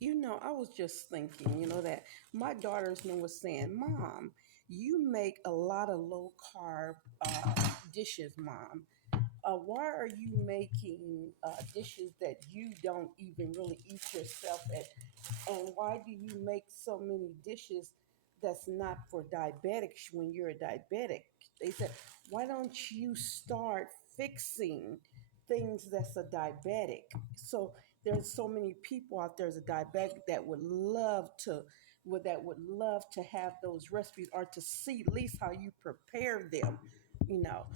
I was just thinking, that my daughter's was saying, Mom, you make a lot of low carb dishes, Mom. Why are you making dishes that you don't even really eat yourself at? And why do you make so many dishes that's not for diabetics when you're a diabetic? They said, why don't you start fixing things that's a diabetic? So there's so many people out there as a diabetic that would love to have those recipes or to see at least how you prepare them. You know,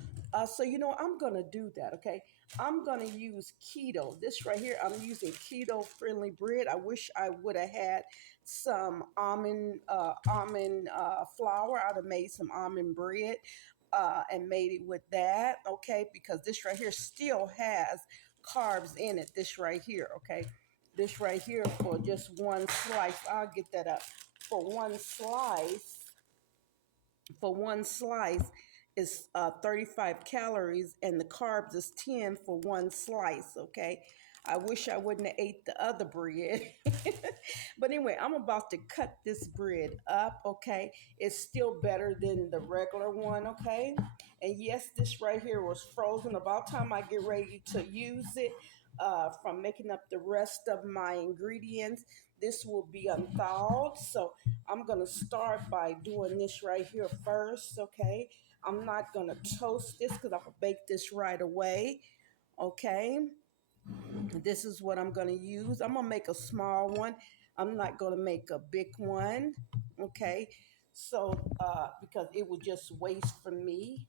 so I'm gonna do that. Okay, I'm gonna use keto. This right here, I'm using keto friendly bread. I wish I would have had some almond flour. I'd have made some almond bread and made it with that. Okay, because this right here still has carbs in it. This right here. Okay, this right here for just one slice. I'll get that up for one slice. For one slice is 35 calories and the carbs is 10 for one slice. Okay, I wish I wouldn't have ate the other bread. But anyway, I'm about to cut this bread up. Okay, it's still better than the regular one. Okay, and yes, this right here was frozen. About time I get ready to use it, from making up the rest of my ingredients, this will be unthawed. So I'm going to start by doing this right here first. Okay, I'm not going to toast this because I will bake this right away. Okay, this is what I'm going to use. I'm going to make a small one. I'm not going to make a big one. Okay, so because it would just waste for me.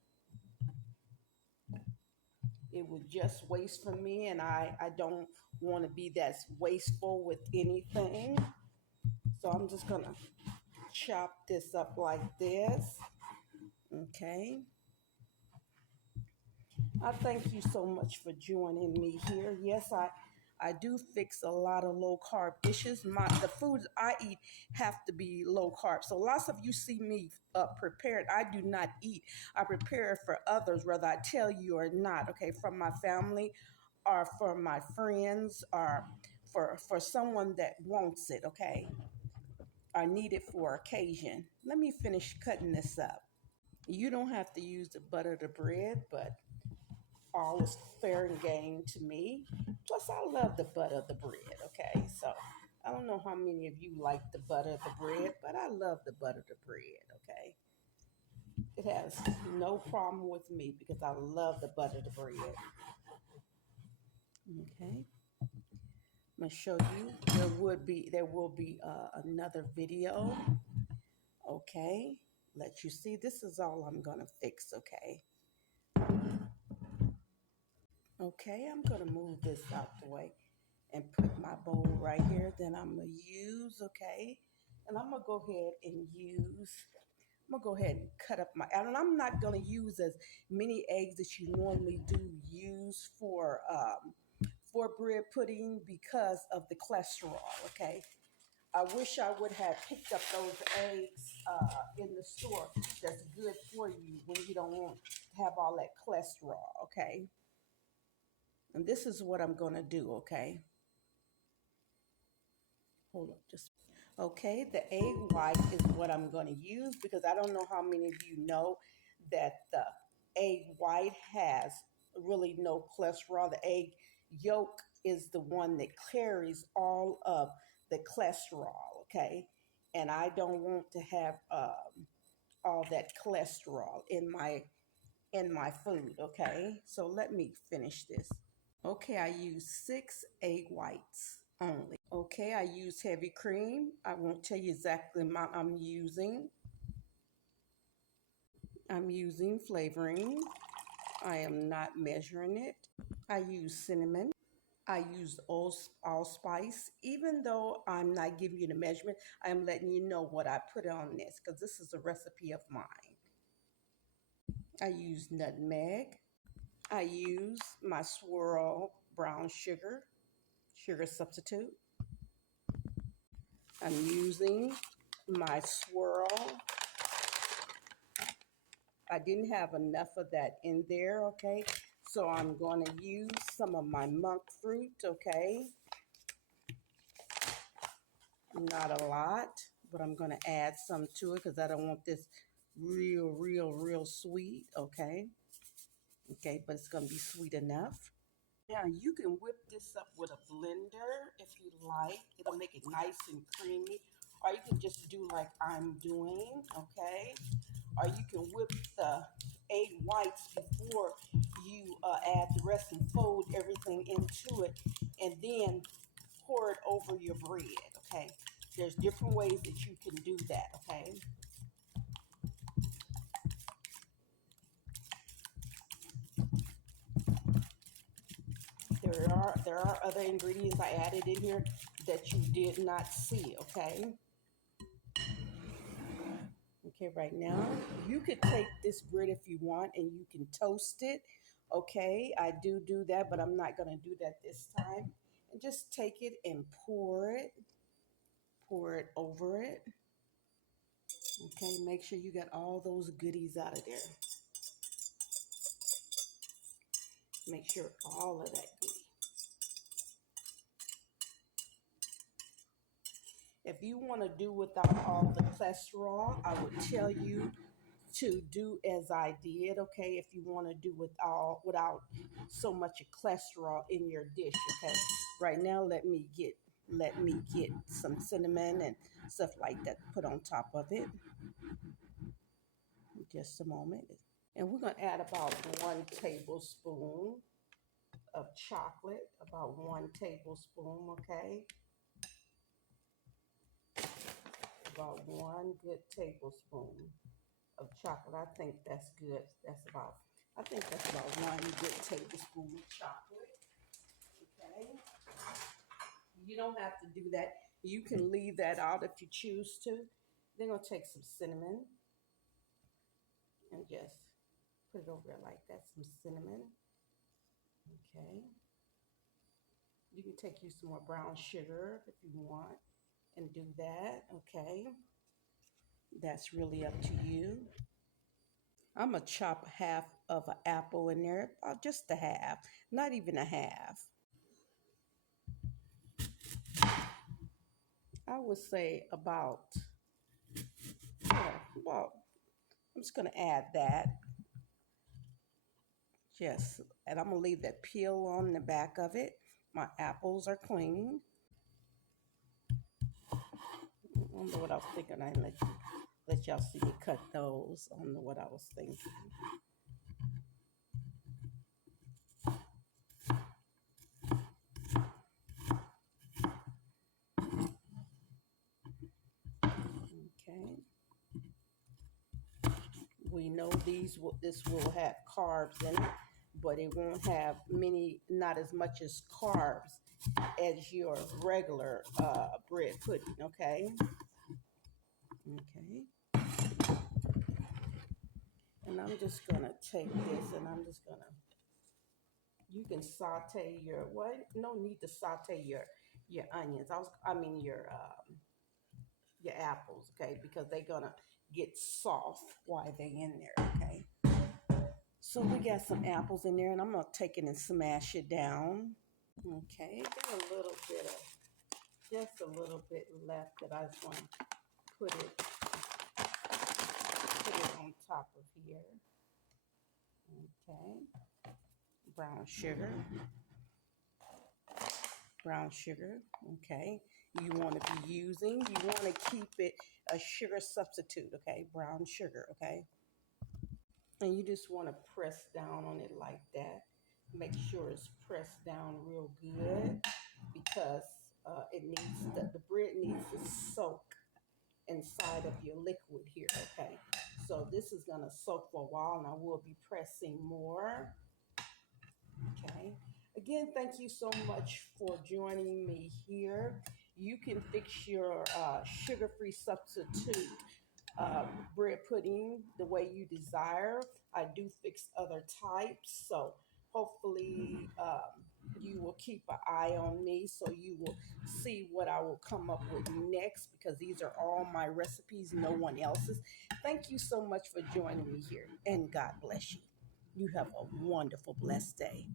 It would just waste for me, and I don't want to be that wasteful with anything. So I'm just going to chop this up like this. Okay. I thank you so much for joining me here. Yes, I do fix a lot of low carb dishes. The foods I eat have to be low carb. So lots of you see me prepared. I do not eat. I prepare for others, whether I tell you or not. Okay, from my family, or for my friends, or for someone that wants it. Okay, or need it for occasion. Let me finish cutting this up. You don't have to use the butter the bread, but all is fair and game to me. Plus, I love the butter of the bread, okay? So, I don't know how many of you like the butter of the bread, but I love the butter of the bread, okay? It has no problem with me because I love the butter of the bread, okay? I'm gonna show you. There will be another video, okay? Let you see. This is all I'm gonna fix, okay? Okay, I'm gonna move this out the way and put my bowl right here. Then I'm gonna use, okay, and I'm gonna go ahead and use. I'm gonna go ahead and cut up my. And I'm not gonna use as many eggs that you normally do use for bread pudding because of the cholesterol. Okay, I wish I would have picked up those eggs in the store. That's good for you when you don't want to have all that cholesterol. Okay, and this is what I'm gonna do. Okay, hold up, just okay. The egg white is what I'm going to use because I don't know how many of you know that the egg white has really no cholesterol. The egg yolk is the one that carries all of the cholesterol, okay? And I don't want to have all that cholesterol in my food, okay? So let me finish this. Okay, I use 6 egg whites only. Okay, I use heavy cream. I won't tell you exactly I'm using. I'm using flavoring. I am not measuring it. I use cinnamon. I use allspice. Even though I'm not giving you the measurement, I'm letting you know what I put on this because this is a recipe of mine. I use nutmeg. I use my swirl brown sugar substitute. I'm using my swirl. I didn't have enough of that in there, okay? So I'm going to use some of my monk fruit, okay? Not a lot, but I'm going to add some to it because I don't want this real sweet. Okay. Okay, but it's going to be sweet enough. Now you can whip this up with a blender if you like. It'll make it nice and creamy. Or you can just do like I'm doing, okay? Or you can whip the egg whites before you add the rest and fold everything into it and then pour it over your bread, okay? There's different ways that you can do that, okay? There are other ingredients I added in here that you did not see, okay? Okay, right now you could take this bread if you want and you can toast it. Okay, I do that, but I'm not gonna do that this time. And just take it and pour it over it. Okay, make sure you got all those goodies out of there. Make sure all of that goodie. If you want to do without all the cholesterol, I would tell you to do as I did. Okay, if you want to do without so much cholesterol in your dish. Okay, right now let me get some cinnamon and stuff like that put on top of it. Just a moment, and we're gonna add about 1 tablespoon of chocolate. About 1 tablespoon. Okay, about 1 good tablespoon of chocolate. I think that's good. I think that's about 1 good tablespoon of chocolate. Okay. You don't have to do that. You can leave that out if you choose to. Then I'll take some cinnamon and just put it over there like that. Some cinnamon. Okay. You can use some more brown sugar if you want and do that. Okay. That's really up to you. I'm going to chop half of an apple in there, just a half, not even a half. I would say yeah, about, I'm just going to add that. Yes, and I'm going to leave that peel on the back of it. My apples are clean. I don't know what I was thinking. I let y'all see me cut those. I don't know what I was thinking. Okay. We know this will have carbs in it, but it won't have not as much as carbs as your regular bread pudding. Okay. Okay. And I'm just gonna take this, and I'm just gonna. You can saute your what? No need to saute your onions. I mean your apples, okay? Because they're gonna get soft while they in there, okay? So we got some apples in there, and I'm gonna take it and smash it down. Okay, got just a little bit left that I just want to put it on top of here. Okay, brown sugar, brown sugar. Okay, you want to keep it a sugar substitute. Okay, brown sugar. Okay, and you just want to press down on it like that. Make sure it's pressed down real good because the bread needs to soak inside of your liquid here. Okay, so this is gonna soak for a while, and I will be pressing more. Okay. Again, thank you so much for joining me here. You can fix your sugar-free substitute uh, bread pudding the way you desire. I do fix other types, so hopefully you will keep an eye on me so you will see what I will come up with next because these are all my recipes, no one else's. Thank you so much for joining me here, and God bless you. You have a wonderful, blessed day.